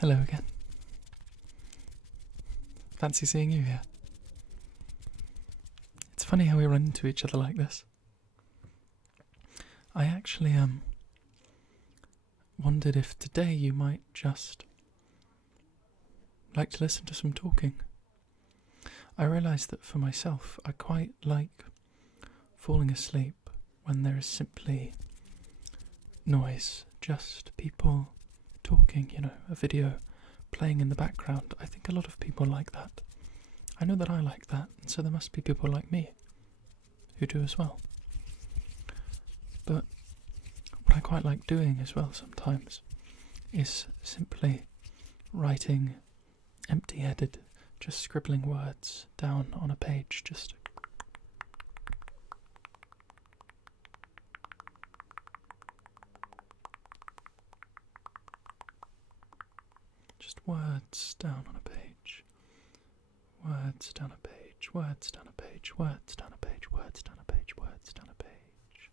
Hello again. Fancy seeing you here. It's funny how we run into each other like this. I actually wondered if today you might just like to listen to some talking. I realised that for myself, I quite like falling asleep when there is simply noise, just people talking, a video playing in the background. I think a lot of people like that. I know that I like that, and so there must be people like me who do as well. But what I quite like doing as well sometimes is simply writing empty-headed, just scribbling words down on a page, just words down on a page, words down a page, words down a page, words down a page, words down a page, words down a page.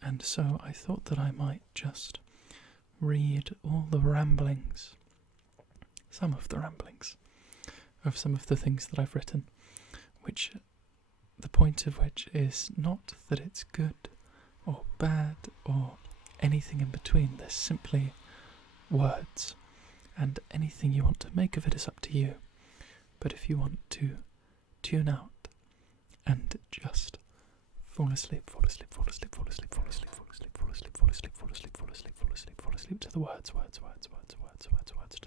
And so I thought that I might just read all the ramblings, some of the ramblings, of some of the things that I've written, which the point of which is not that it's good or bad or anything in between. There's simply words. And anything you want to make of it is up to you. But if you want to tune out and just fall asleep, fall asleep, fall asleep, fall asleep, fall asleep, fall asleep, fall asleep, fall asleep, fall asleep, fall asleep, fall asleep, fall asleep to the words,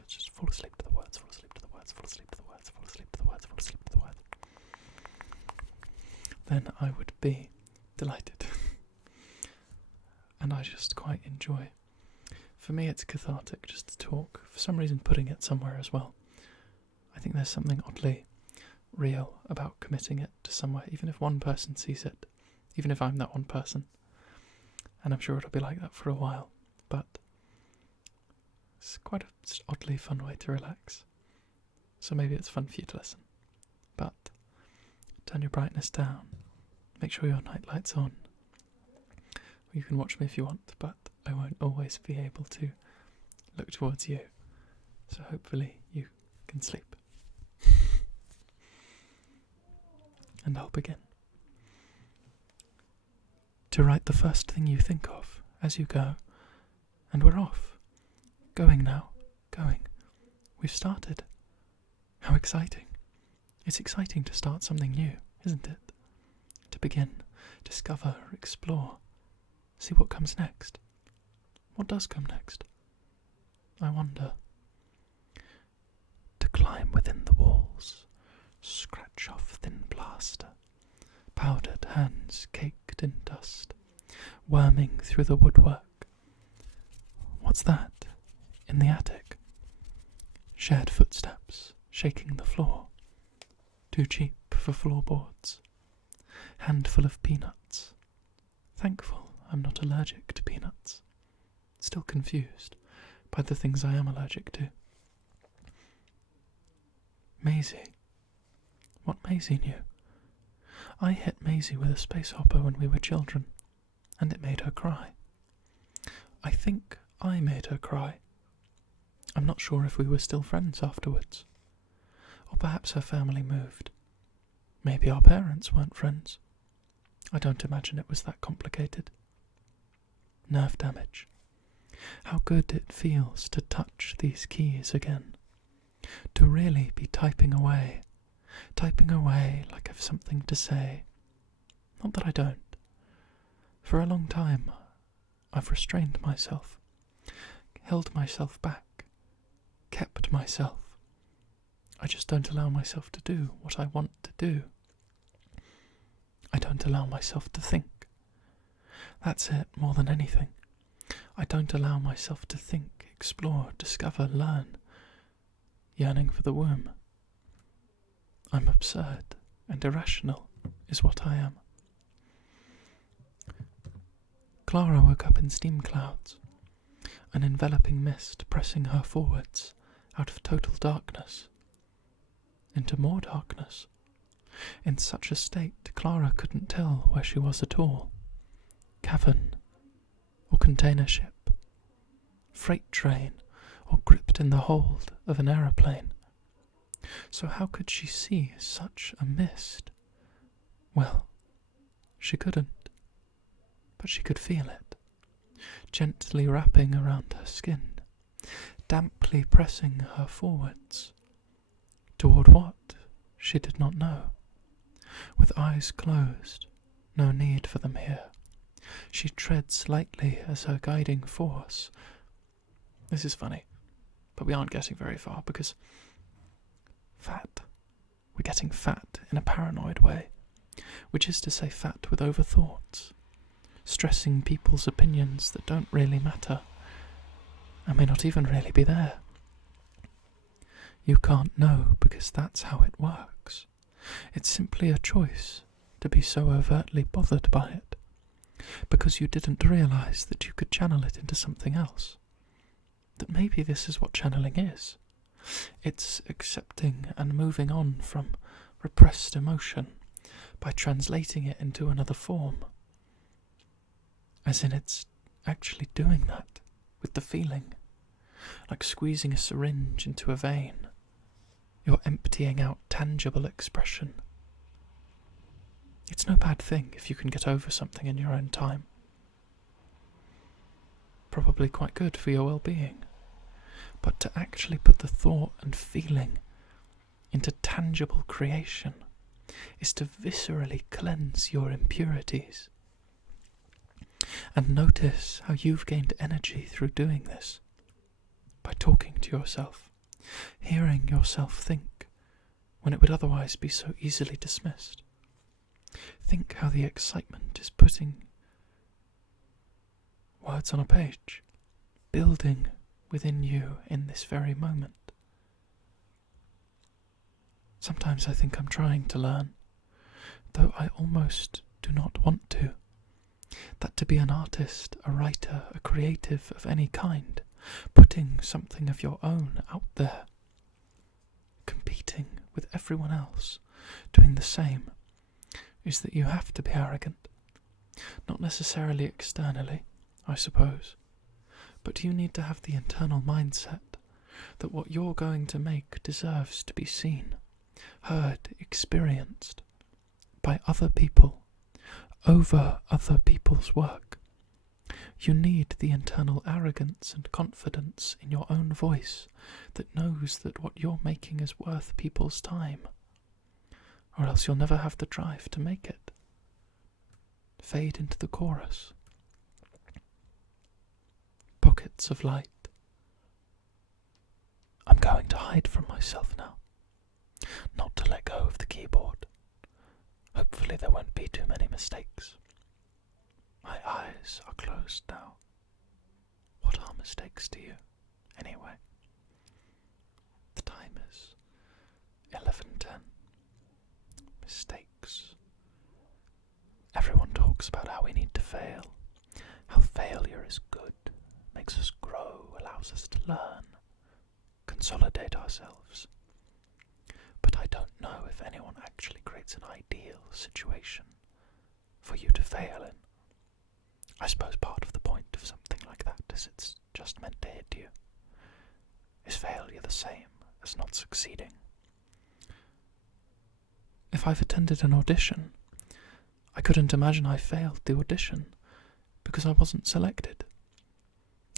just fall asleep to the words, fall asleep to the words, fall asleep to the words, fall asleep to the words, fall asleep to the words, then I would be delighted. And I just quite enjoy. For me, it's cathartic just to talk. For some reason, putting it somewhere as well. I think there's something oddly real about committing it to somewhere, even if one person sees it, even if I'm that one person. And I'm sure it'll be like that for a while, but it's quite an oddly fun way to relax. So maybe it's fun for you to listen. But turn your brightness down. Make sure your night light's on. You can watch me if you want, but I won't always be able to look towards you. So hopefully you can sleep. And I'll begin. To write the first thing you think of as you go. And we're off. Going now. Going. We've started. How exciting. It's exciting to start something new, isn't it? To begin, discover, explore. See what comes next. What does come next? I wonder. To climb within the walls, scratch off thin plaster, powdered hands caked in dust, worming through the woodwork. What's that? In the attic. Shared footsteps, shaking the floor. Too cheap for floorboards. Handful of peanuts. Thankful I'm not allergic to peanuts. Still confused by the things I am allergic to. Maisie. What Maisie knew. I hit Maisie with a space hopper when we were children, and it made her cry. I think I made her cry. I'm not sure if we were still friends afterwards. Or perhaps her family moved. Maybe our parents weren't friends. I don't imagine it was that complicated. Nerve damage. How good it feels to touch these keys again. To really be typing away like I've something to say. Not that I don't. For a long time, I've restrained myself, held myself back, kept myself. I just don't allow myself to do what I want to do. I don't allow myself to think. That's it, more than anything. I don't allow myself to think, explore, discover, learn. Yearning for the womb. I'm absurd and irrational, is what I am. Clara woke up in steam clouds, an enveloping mist pressing her forwards out of total darkness into more darkness. In such a state, Clara couldn't tell where she was at all. Cavern or container ship, freight train or gripped in the hold of an aeroplane. So how could she see such a mist? Well, she couldn't, but she could feel it, gently wrapping around her skin, damply pressing her forwards. Toward what, she did not know. With eyes closed, no need for them here, she treads lightly as her guiding force. This is funny, but we aren't getting very far because fat. We're getting fat in a paranoid way, which is to say fat with overthoughts, stressing people's opinions that don't really matter and may not even really be there. You can't know because that's how it works. It's simply a choice to be so overtly bothered by it, because you didn't realise that you could channel it into something else. That maybe this is what channeling is. It's accepting and moving on from repressed emotion by translating it into another form. As in, it's actually doing that with the feeling, like squeezing a syringe into a vein. You're emptying out tangible expression. It's no bad thing if you can get over something in your own time. Probably quite good for your well-being. But to actually put the thought and feeling into tangible creation is to viscerally cleanse your impurities. And notice how you've gained energy through doing this, by talking to yourself, hearing yourself think when it would otherwise be so easily dismissed. Think how the excitement is putting words on a page, building within you in this very moment. Sometimes I think I'm trying to learn, though I almost do not want to, that to be an artist, a writer, a creative of any kind, putting something of your own out there, competing with everyone else, doing the same, is that you have to be arrogant. Not necessarily externally, I suppose, but you need to have the internal mindset that what you're going to make deserves to be seen, heard, experienced by other people, over other people's work. You need the internal arrogance and confidence in your own voice that knows that what you're making is worth people's time, or else you'll never have the drive to make it. Fade into the chorus. Pockets of light. I'm going to hide from myself now, not to let go of the keyboard. Hopefully there won't be too many mistakes. My eyes are closed now. What are mistakes to you, anyway? The time is 11:10. Mistakes. Everyone talks about how we need to fail, how failure is good, makes us grow, allows us to learn, consolidate ourselves. But I don't know if anyone actually creates an ideal situation for you to fail in. I suppose part of the point of something like that is it's just meant to hit you. Is failure the same as not succeeding? If I've attended an audition, I couldn't imagine I failed the audition because I wasn't selected.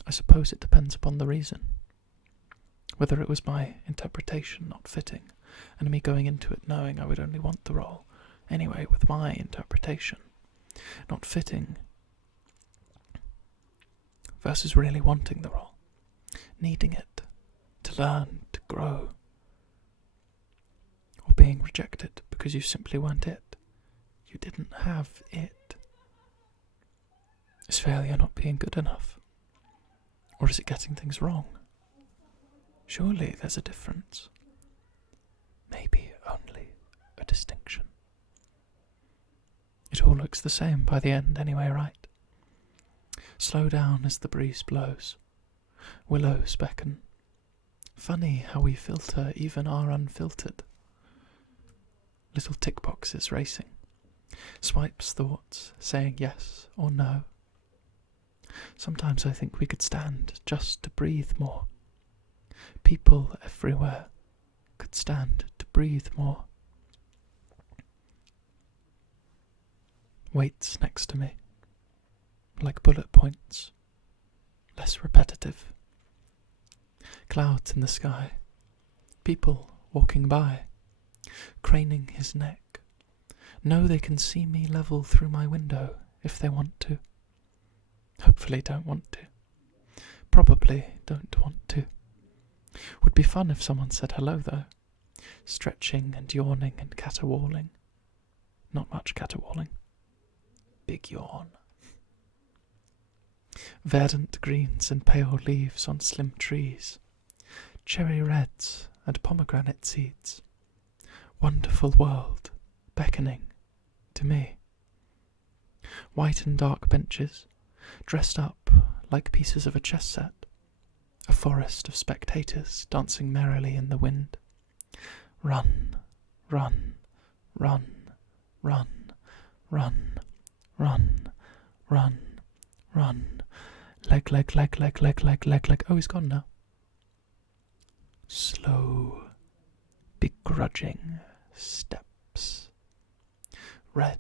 I suppose it depends upon the reason. Whether it was my interpretation not fitting, and me going into it knowing I would only want the role, anyway, with my interpretation not fitting, versus really wanting the role, needing it, to learn, to grow, or being rejected because you simply weren't it. You didn't have it. Is failure not being good enough? Or is it getting things wrong? Surely there's a difference. Maybe only a distinction. It all looks the same by the end anyway, right? Slow down as the breeze blows. Willows beckon. Funny how we filter even our unfiltered. Little tick boxes racing. Swipes thoughts, saying yes or no. Sometimes I think we could stand just to breathe more. People everywhere could stand to breathe more. Weights next to me, like bullet points, less repetitive. Clouds in the sky, people walking by, craning his neck. Know they can see me level through my window if they want to. Hopefully don't want to. Probably don't want to. Would be fun if someone said hello though. Stretching and yawning and caterwauling. Not much caterwauling. Big yawn. Verdant greens and pale leaves on slim trees. Cherry reds and pomegranate seeds. Wonderful world, beckoning to me. White and dark benches, dressed up like pieces of a chess set. A forest of spectators dancing merrily in the wind. Run, run, run, run, run, run, run, run. Leg, leg, leg, leg, leg, leg, leg, leg. Oh, he's gone now. Slow, begrudging steps. Red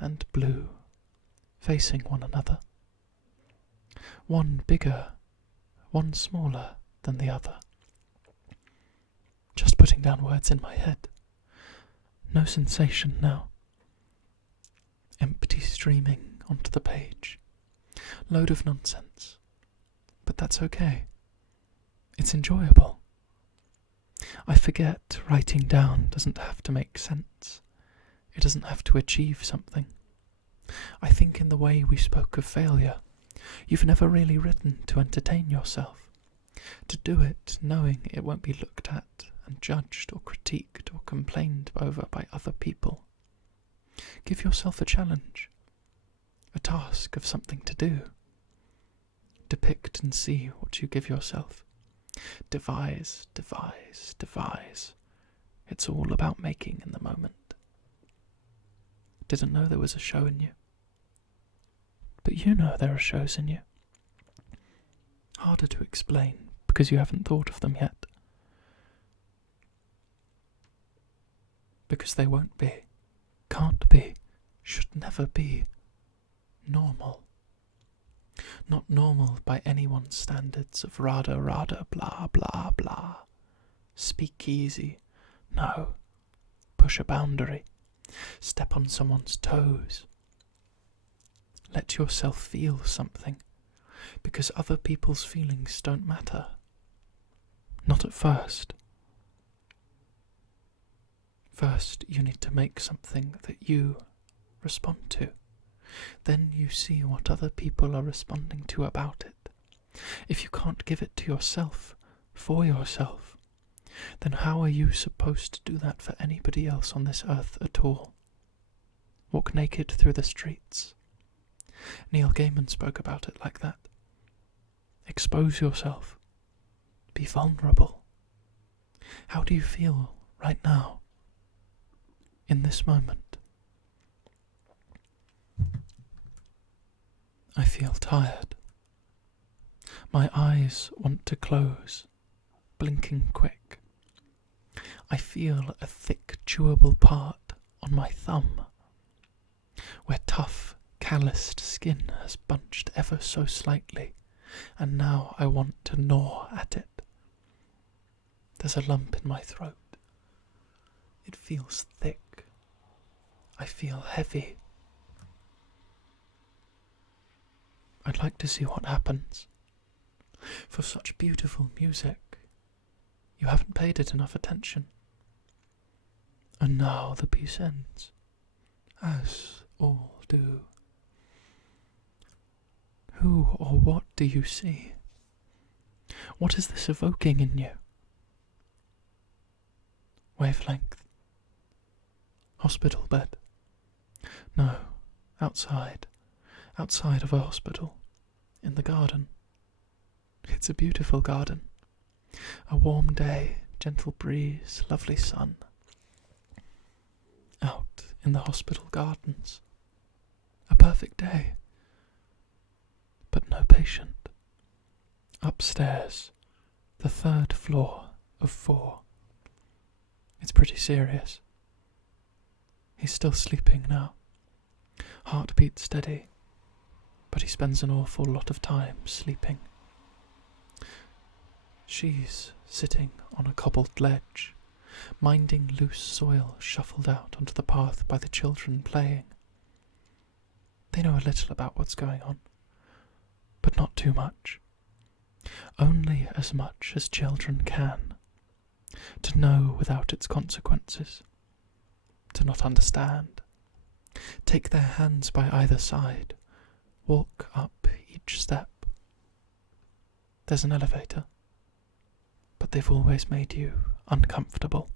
and blue, facing one another. One bigger, one smaller than the other. Just putting down words in my head. No sensation now. Empty streaming onto the page. Load of nonsense. But that's okay. It's enjoyable. I forget writing down doesn't have to make sense. It doesn't have to achieve something. I think in the way we spoke of failure. You've never really written to entertain yourself. To do it knowing it won't be looked at and judged or critiqued or complained over by other people. Give yourself a challenge. A task of something to do. Depict and see what you give yourself. Devise, devise, devise. It's all about making in the moment. Didn't know there was a show in you. But you know there are shows in you. Harder to explain because you haven't thought of them yet. Because they won't be, can't be, should never be normal. Not normal by anyone's standards of rada rada blah blah blah. Speak easy. No. Push a boundary. Step on someone's toes. Let yourself feel something, because other people's feelings don't matter. Not at first. First, you need to make something that you respond to. Then you see what other people are responding to about it. If you can't give it to yourself, for yourself, then how are you supposed to do that for anybody else on this earth at all? Walk naked through the streets. Neil Gaiman spoke about it like that. Expose yourself. Be vulnerable. How do you feel right now? In this moment? I feel tired. My eyes want to close, blinking quick. I feel a thick, chewable part on my thumb, where tough, calloused skin has bunched ever so slightly, and now I want to gnaw at it. There's a lump in my throat. It feels thick. I feel heavy. I'd like to see what happens. For such beautiful music, you haven't paid it enough attention. And now the piece ends, as all do. Who or what do you see? What is this evoking in you? Wavelength. Hospital bed. No, outside. Outside of a hospital. In the garden. It's a beautiful garden. A warm day, gentle breeze, lovely sun. Out in the hospital gardens. A perfect day. But no patient. Upstairs, The 3rd floor of 4. It's pretty serious. He's still sleeping now. Heartbeat steady, but he spends an awful lot of time sleeping. She's sitting on a cobbled ledge, minding loose soil shuffled out onto the path by the children playing. They know a little about what's going on, but not too much. Only as much as children can. To know without its consequences. To not understand. Take their hands by either side. Walk up each step. There's an elevator, but they've always made you uncomfortable.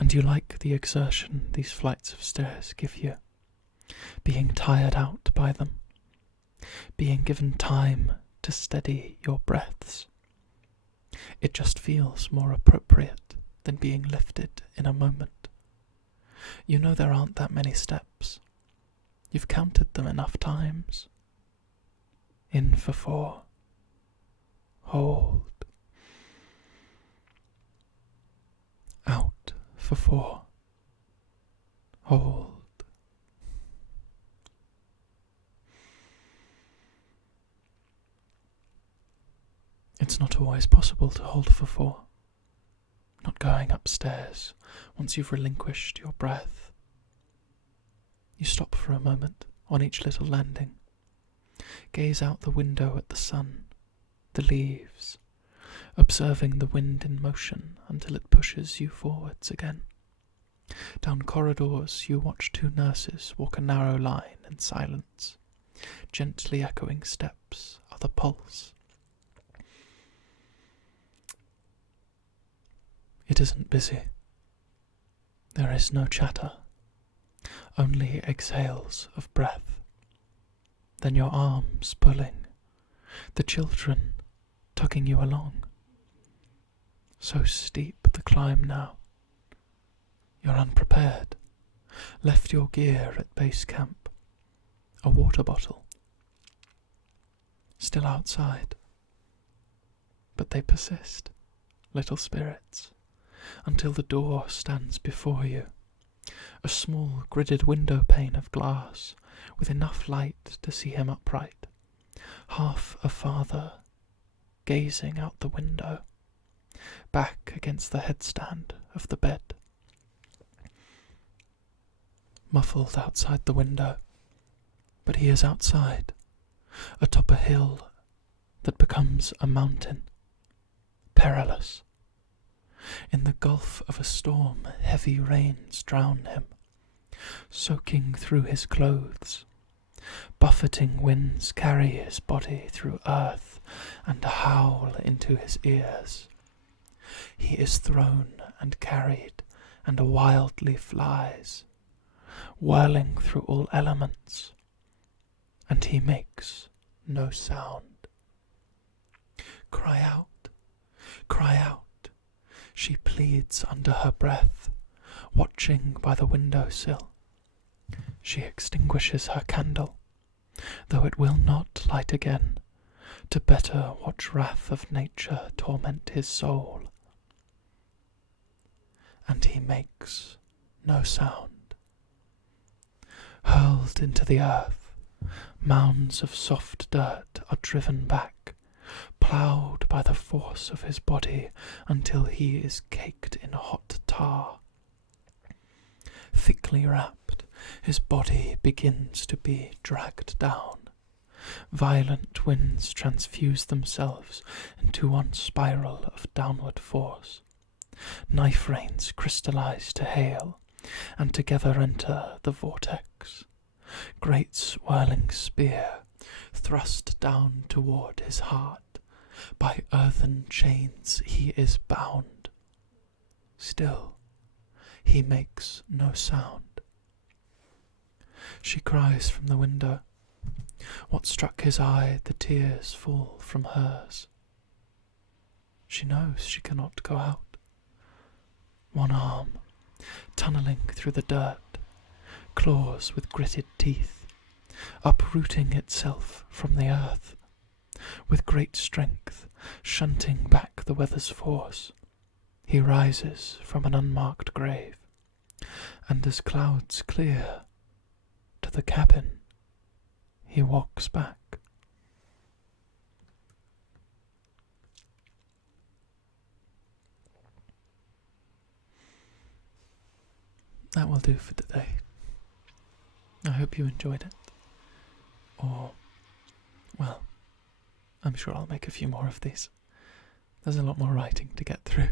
And you like the exertion these flights of stairs give you. Being tired out by them. Being given time to steady your breaths. It just feels more appropriate than being lifted in a moment. You know there aren't that many steps. You've counted them enough times. In for 4. Hold. Out for 4. Hold. It's not always possible to hold for 4. Not going upstairs once you've relinquished your breath. You stop for a moment on each little landing. Gaze out the window at the sun, the leaves, observing the wind in motion until it pushes you forwards again. Down corridors you watch 2 nurses walk a narrow line in silence. Gently echoing steps are the pulse. It isn't busy. There is no chatter, only exhales of breath. Then your arms pulling, the children tugging you along. So steep the climb now. You're unprepared, left your gear at base camp, a water bottle. Still outside, but they persist, little spirits. Until the door stands before you, a small gridded window pane of glass, with enough light to see him upright, half a father, gazing out the window, back against the headstand of the bed. Muffled outside the window, but he is outside, atop a hill that becomes a mountain, perilous. In the gulf of a storm, heavy rains drown him, soaking through his clothes. Buffeting winds carry his body through earth and howl into his ears. He is thrown and carried and wildly flies, whirling through all elements, and he makes no sound. Cry out, cry out. She pleads under her breath, watching by the windowsill. She extinguishes her candle, though it will not light again, to better watch wrath of nature torment his soul. And he makes no sound. Hurled into the earth, mounds of soft dirt are driven back, ploughed by the force of his body until he is caked in hot tar. Thickly wrapped, his body begins to be dragged down. Violent winds transfuse themselves into one spiral of downward force. Knife rains crystallize to hail, and together enter the vortex. Great swirling spear, thrust down toward his heart. By earthen chains he is bound. Still, he makes no sound. She cries from the window. What struck his eye, the tears fall from hers. She knows she cannot go out. One arm, tunnelling through the dirt, claws with gritted teeth, uprooting itself from the earth. With great strength, shunting back the weather's force, he rises from an unmarked grave, and as clouds clear to the cabin, he walks back. That will do for today. I hope you enjoyed it. Or, well, I'm sure I'll make a few more of these. There's a lot more writing to get through.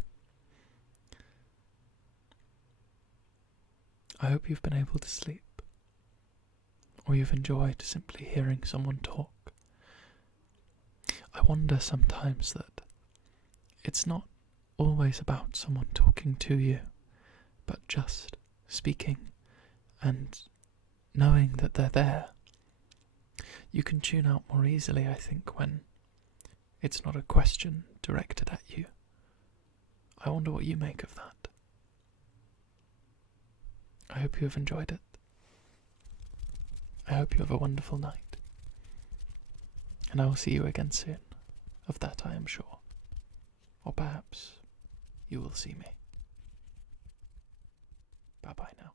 I hope you've been able to sleep, or you've enjoyed simply hearing someone talk. I wonder sometimes that it's not always about someone talking to you, but just speaking and knowing that they're there. You can tune out more easily, I think, when it's not a question directed at you. I wonder what you make of that. I hope you have enjoyed it. I hope you have a wonderful night. And I will see you again soon. Of that I am sure. Or perhaps you will see me. Bye-bye now.